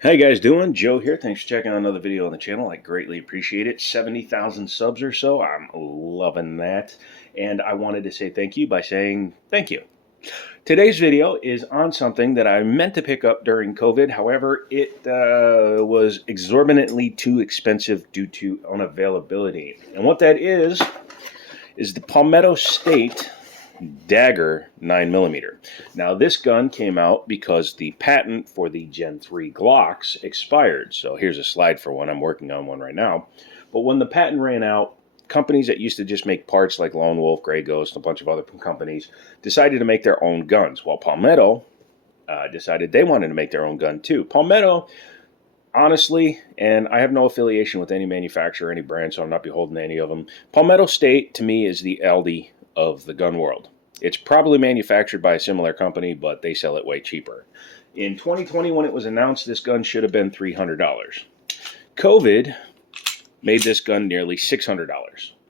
How you guys doing? Joe here. Thanks for checking out another video on the channel. I greatly appreciate it. 70,000 subs or so. I'm loving that. And I wanted to say thank you by saying thank you. Today's video is on something that I meant to pick up during COVID. However, it was exorbitantly too expensive due to unavailability. And what that is the Palmetto State dagger 9mm. Now this gun came out because the patent for the Gen 3 Glocks expired. So here's a slide for one. I'm working on one right now. But when the patent ran out, companies that used to just make parts like Lone Wolf, Grey Ghost, and a bunch of other companies decided to make their own guns. While Palmetto decided they wanted to make their own gun too. Palmetto, honestly, and I have no affiliation with any manufacturer, any brand, so I'm not beholden to any of them. Palmetto State, to me, is the Aldi of the gun world. It's probably manufactured by a similar company, but they sell it way cheaper. In 2020, when it was announced, this gun should have been $300. COVID made this gun nearly $600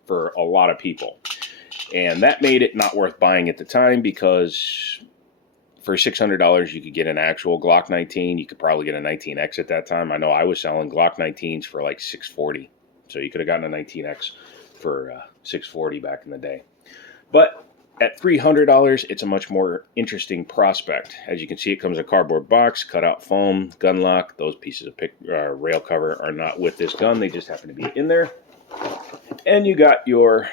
for a lot of people. And that made it not worth buying at the time because for $600, you could get an actual Glock 19. You could probably get a 19X at that time. I know I was selling Glock 19s for like $640. So you could have gotten a 19X for $640 back in the day. But at $300, it's a much more interesting prospect. As you can see, it comes in a cardboard box, cut out foam, gun lock. Those pieces of rail cover are not with this gun. They just happen to be in there. And you got your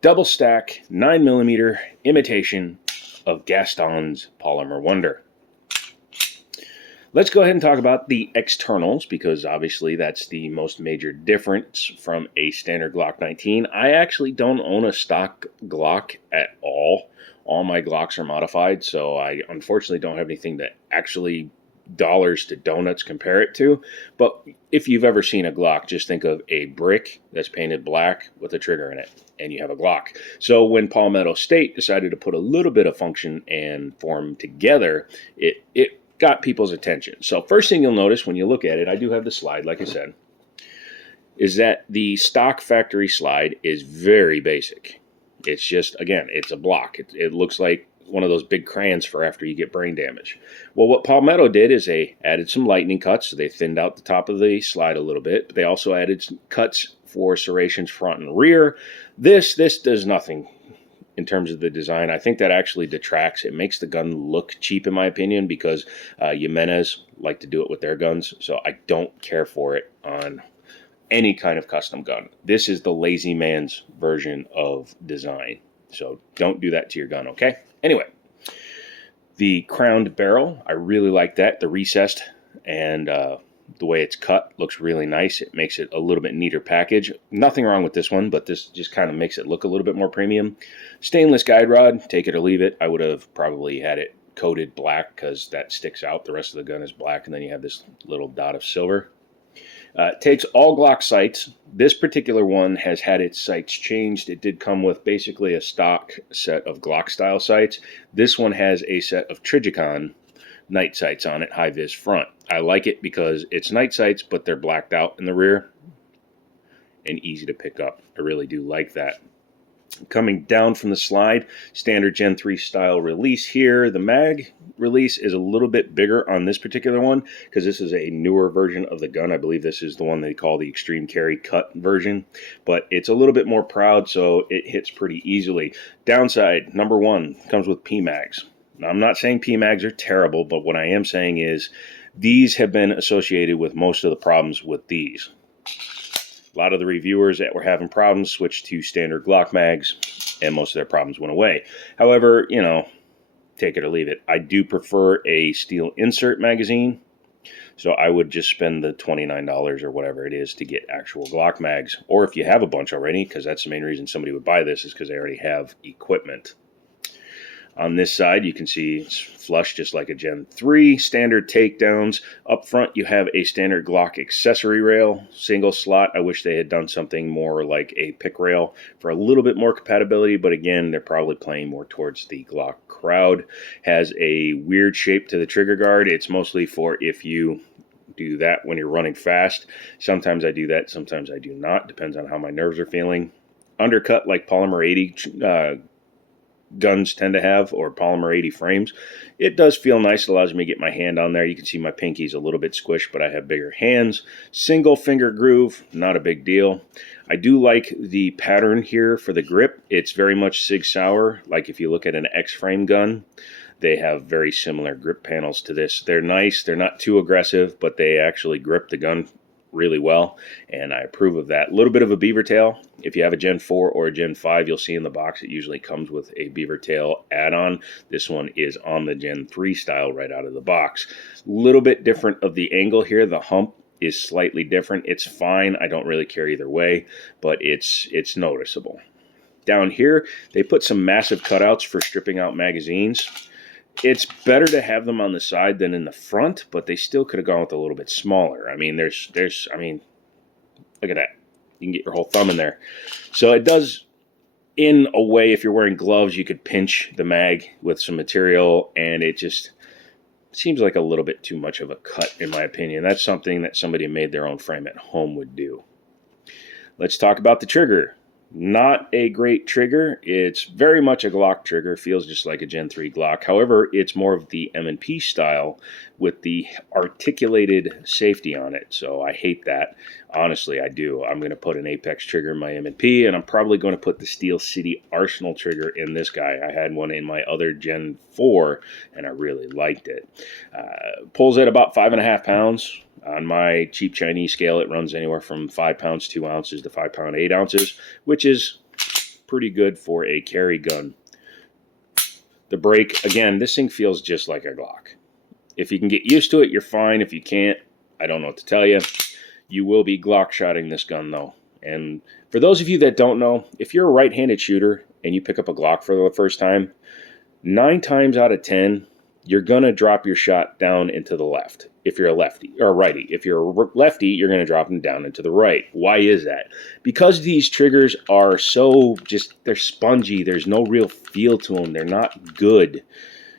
double stack 9mm imitation of Gaston's Polymer Wonder. Let's go ahead and talk about the externals, because obviously that's the most major difference from a standard Glock 19. I actually don't own a stock Glock at all. All my Glocks are modified, so I unfortunately don't have anything to actually dollars to donuts compare it to. But if you've ever seen a Glock, just think of a brick that's painted black with a trigger in it, and you have a Glock. So when Palmetto State decided to put a little bit of function and form together, it got people's attention. So first thing you'll notice when you look at it, I do have the slide, like I said, is that the stock factory slide is very basic. It's just, again, it's a block. It looks like one of those big crayons for after you get brain damage. Well, what Palmetto did is they added some lightning cuts, so they thinned out the top of the slide a little bit. But they also added some cuts for serrations front and rear. This does nothing in terms of the design. I think that actually detracts. It makes the gun look cheap, in my opinion, because Jimenez like to do it with their guns, so I don't care for it on any kind of custom gun. This is the lazy man's version of design, so don't do that to your gun, okay? Anyway, the crowned barrel, I really like that. The recessed and the way it's cut looks really nice. It makes it a little bit neater package. Nothing wrong with this one, but this just kind of makes it look a little bit more premium. Stainless guide rod, take it or leave it. I would have probably had it coated black because that sticks out. The rest of the gun is black, and then you have this little dot of silver. It takes all Glock sights. This particular one has had its sights changed. It did come with basically a stock set of Glock style sights. This one has a set of Trijicon night sights on it, high vis front. I like it because it's night sights, but they're blacked out in the rear and easy to pick up. I really do like that. Coming down from the slide, standard Gen 3 style release here. The mag release is a little bit bigger on this particular one because this is a newer version of the gun. I believe this is the one they call the Extreme Carry Cut version, but it's a little bit more proud, so it hits pretty easily. Downside, number one, comes with PMags. Now, I'm not saying PMags are terrible, but what I am saying is these have been associated with most of the problems with these. A lot of the reviewers that were having problems switched to standard Glock mags, and most of their problems went away. However, you know, take it or leave it. I do prefer a steel insert magazine, so I would just spend the $29 or whatever it is to get actual Glock mags. Or if you have a bunch already, because that's the main reason somebody would buy this, is because they already have equipment. On this side, you can see it's flush just like a Gen 3. Standard takedowns. Up front, you have a standard Glock accessory rail, single slot. I wish they had done something more like a pick rail for a little bit more compatibility, but again, they're probably playing more towards the Glock crowd. Has a weird shape to the trigger guard. It's mostly for if you do that when you're running fast. Sometimes I do that, sometimes I do not. Depends on how my nerves are feeling. Undercut like Polymer 80 guns tend to have, or polymer 80 frames. It does feel nice. It allows me to get my hand on there. You can see my pinky's a little bit squished, but I have bigger hands. Single finger groove, not a big deal. I do like the pattern here for the grip. It's very much Sig Sauer, like if you look at an X-frame gun. They have very similar grip panels to this. They're nice. They're not too aggressive, but they actually grip the gun really well, and I approve of that. A little bit of a beaver tail. If you have a Gen 4 or a Gen 5, you'll see in the box it usually comes with a beaver tail add-on. This one is on the Gen 3 style right out of the box. A little bit different of the angle here. The hump is slightly different. It's fine. I don't really care either way, but it's noticeable. Down here, they put some massive cutouts for stripping out magazines. It's better to have them on the side than in the front, but they still could have gone with a little bit smaller. I mean, I mean, look at that. You can get your whole thumb in there. So it does, in a way, if you're wearing gloves, you could pinch the mag with some material, and it just seems like a little bit too much of a cut, in my opinion. That's something that somebody who made their own frame at home would do. Let's talk about the trigger. Not a great trigger. It's very much a Glock trigger. Feels just like a Gen 3 Glock. However, it's more of the M&P style with the articulated safety on it. So I hate that. Honestly, I do. I'm going to put an Apex trigger in my M&P, and I'm probably going to put the Steel City Arsenal trigger in this guy. I had one in my other Gen 4, and I really liked it. Pulls at about 5.5 pounds. On my cheap Chinese scale, it runs anywhere from 5 pounds 2 ounces to 5 pounds 8 ounces, which is pretty good for a carry gun. The break, again, this thing feels just like a Glock. If you can get used to it, you're fine. If you can't, I don't know what to tell you. You will be Glock shotting this gun, though. And for those of you that don't know, if you're a right-handed shooter and you pick up a Glock for the first time, 9 times out of 10, you're going to drop your shot down into the left if you're a lefty, or righty. If you're a lefty, you're going to drop them down into the right. Why is that? Because these triggers are so they're spongy. There's no real feel to them. They're not good.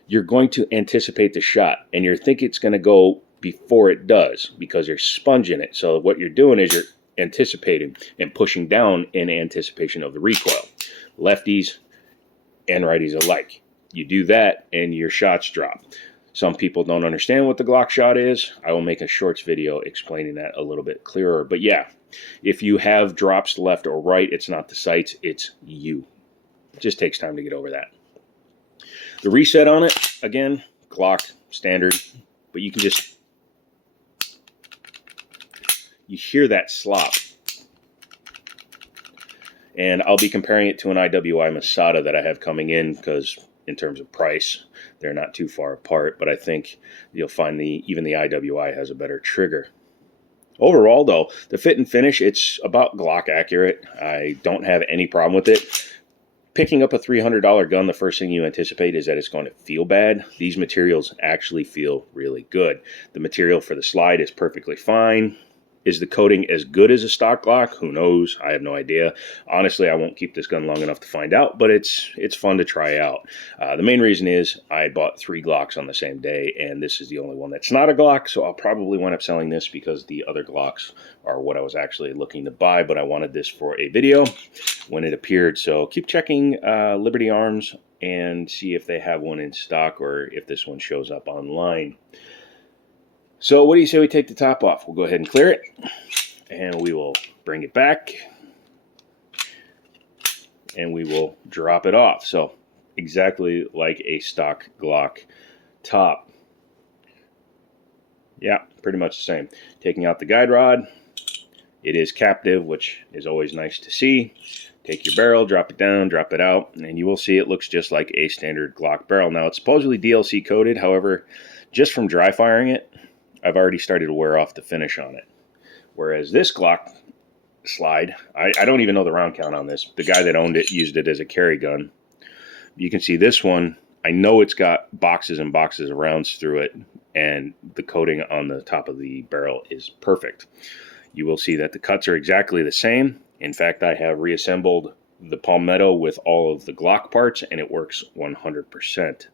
You're going to anticipate the shot, and you think it's going to go before it does because there's sponge in it. So what you're doing is you're anticipating and pushing down in anticipation of the recoil. Lefties and righties alike. You do that and your shots drop. Some people don't understand what the Glock shot is. I will make a shorts video explaining that a little bit clearer. But yeah, if you have drops left or right, it's not the sights, it's you. It just takes time to get over that. The reset on it, again, Glock, standard. But you can just, you hear that slop. And I'll be comparing it to an IWI Masada that I have coming in because in terms of price, they're not too far apart, but I think you'll find even the IWI has a better trigger. Overall, though, the fit and finish, it's about Glock accurate. I don't have any problem with it. Picking up a $300 gun, the first thing you anticipate is that it's going to feel bad. These materials actually feel really good. The material for the slide is perfectly fine. Is the coating as good as a stock Glock? Who knows? I have no idea. Honestly, I won't keep this gun long enough to find out, but it's fun to try out. The main reason is I bought 3 Glocks on the same day, and this is the only one that's not a Glock, so I'll probably wind up selling this because the other Glocks are what I was actually looking to buy, but I wanted this for a video when it appeared. So keep checking Liberty Arms and see if they have one in stock or if this one shows up online. So what do you say we take the top off? We'll go ahead and clear it, and we will bring it back, and we will drop it off. So exactly like a stock Glock top. Yeah, pretty much the same. Taking out the guide rod. It is captive, which is always nice to see. Take your barrel, drop it down, drop it out, and you will see it looks just like a standard Glock barrel. Now, it's supposedly DLC coated. However, just from dry firing it, I've already started to wear off the finish on it. Whereas this Glock slide, I don't even know the round count on this. The guy that owned it used it as a carry gun. You can see this one, I know it's got boxes and boxes of rounds through it, and the coating on the top of the barrel is perfect. You will see that the cuts are exactly the same. In fact, I have reassembled the Palmetto with all of the Glock parts, and it works 100%.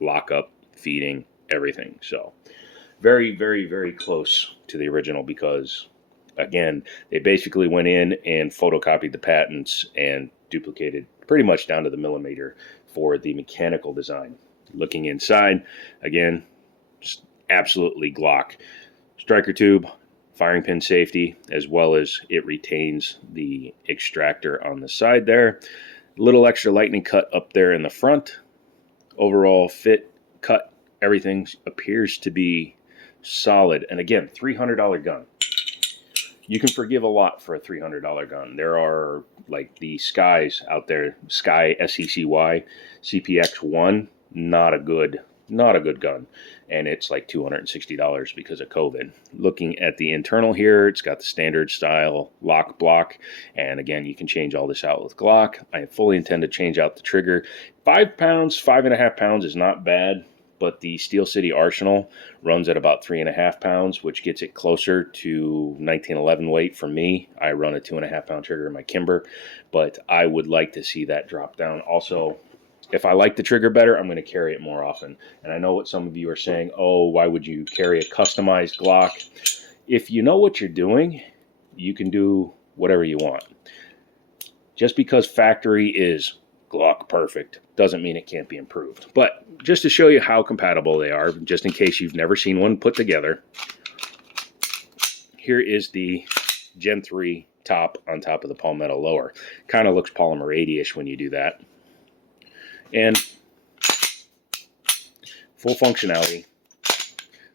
Lockup, feeding, everything. So very, very, very close to the original because, again, they basically went in and photocopied the patents and duplicated pretty much down to the millimeter for the mechanical design. Looking inside, again, absolutely Glock. Striker tube, firing pin safety, as well as it retains the extractor on the side there. Little extra lightning cut up there in the front. Overall fit, cut, everything appears to be solid. And again, $300 gun. You can forgive a lot for a $300 gun. There are like the Skies out there, Sky SECY, CPX-1, not a good gun. And it's like $260 because of COVID. Looking at the internal here, it's got the standard style lock block. And again, you can change all this out with Glock. I fully intend to change out the trigger. 5 pounds, 5.5 pounds is not bad. But the Steel City Arsenal runs at about 3.5 pounds, which gets it closer to 1911 weight for me. I run a 2.5 pound trigger in my Kimber, but I would like to see that drop down. Also, if I like the trigger better, I'm going to carry it more often. And I know what some of you are saying, oh, why would you carry a customized Glock? If you know what you're doing, you can do whatever you want. Just because factory is Glock perfect doesn't mean it can't be improved. But just to show you how compatible they are, just in case you've never seen one put together, here is the Gen 3 top on top of the Palmetto lower. Kind of looks Polymer 80-ish when you do that. And full functionality,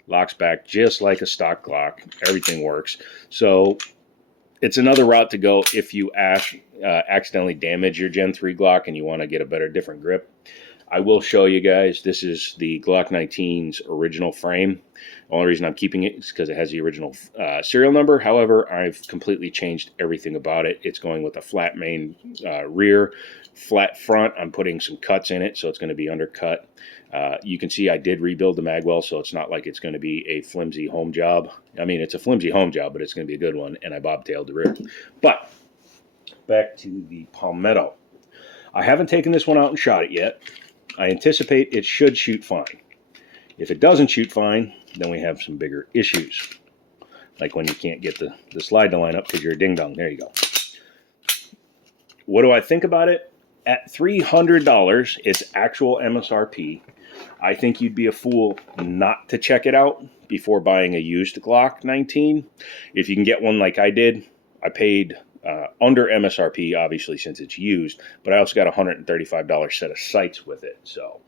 locks back just like a stock Glock. Everything works. So it's another route to go if you accidentally damage your Gen 3 Glock and you want to get a better, different grip. I will show you guys, this is the Glock 19's original frame. The only reason I'm keeping it is because it has the original serial number. However, I've completely changed everything about it. It's going with a flat main rear, flat front. I'm putting some cuts in it, so it's going to be undercut. You can see I did rebuild the magwell, so it's not like it's going to be a flimsy home job. I mean, it's a flimsy home job, but it's going to be a good one, and I bobtailed the rear. But back to the Palmetto. I haven't taken this one out and shot it yet. I anticipate it should shoot fine. If it doesn't shoot fine, then we have some bigger issues. Like when you can't get the slide to line up because you're a ding-dong. There you go. What do I think about it? At $300, its actual MSRP, I think you'd be a fool not to check it out before buying a used Glock 19. If you can get one like I did, I paid under MSRP, obviously, since it's used, but I also got a $135 set of sights with it. So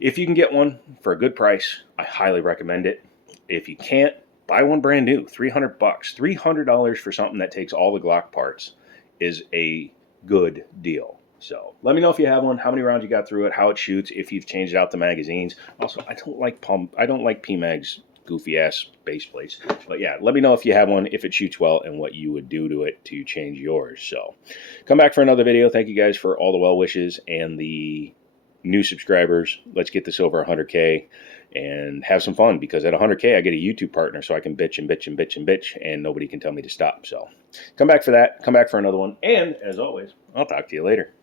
if you can get one for a good price, I highly recommend it. If you can't, buy one brand new, $300. $300 for something that takes all the Glock parts is a good deal. So let me know if you have one, how many rounds you got through it, how it shoots, if you've changed out the magazines. Also, I don't like PMag's goofy ass base plates. But yeah, let me know if you have one, if it shoots well, and what you would do to it to change yours. So come back for another video. Thank you guys for all the well wishes and the new subscribers. Let's get this over 100K and have some fun, because at 100K I get a YouTube partner, so I can bitch and bitch and bitch and bitch, and nobody can tell me to stop. So come back for that. Come back for another one. And as always, I'll talk to you later.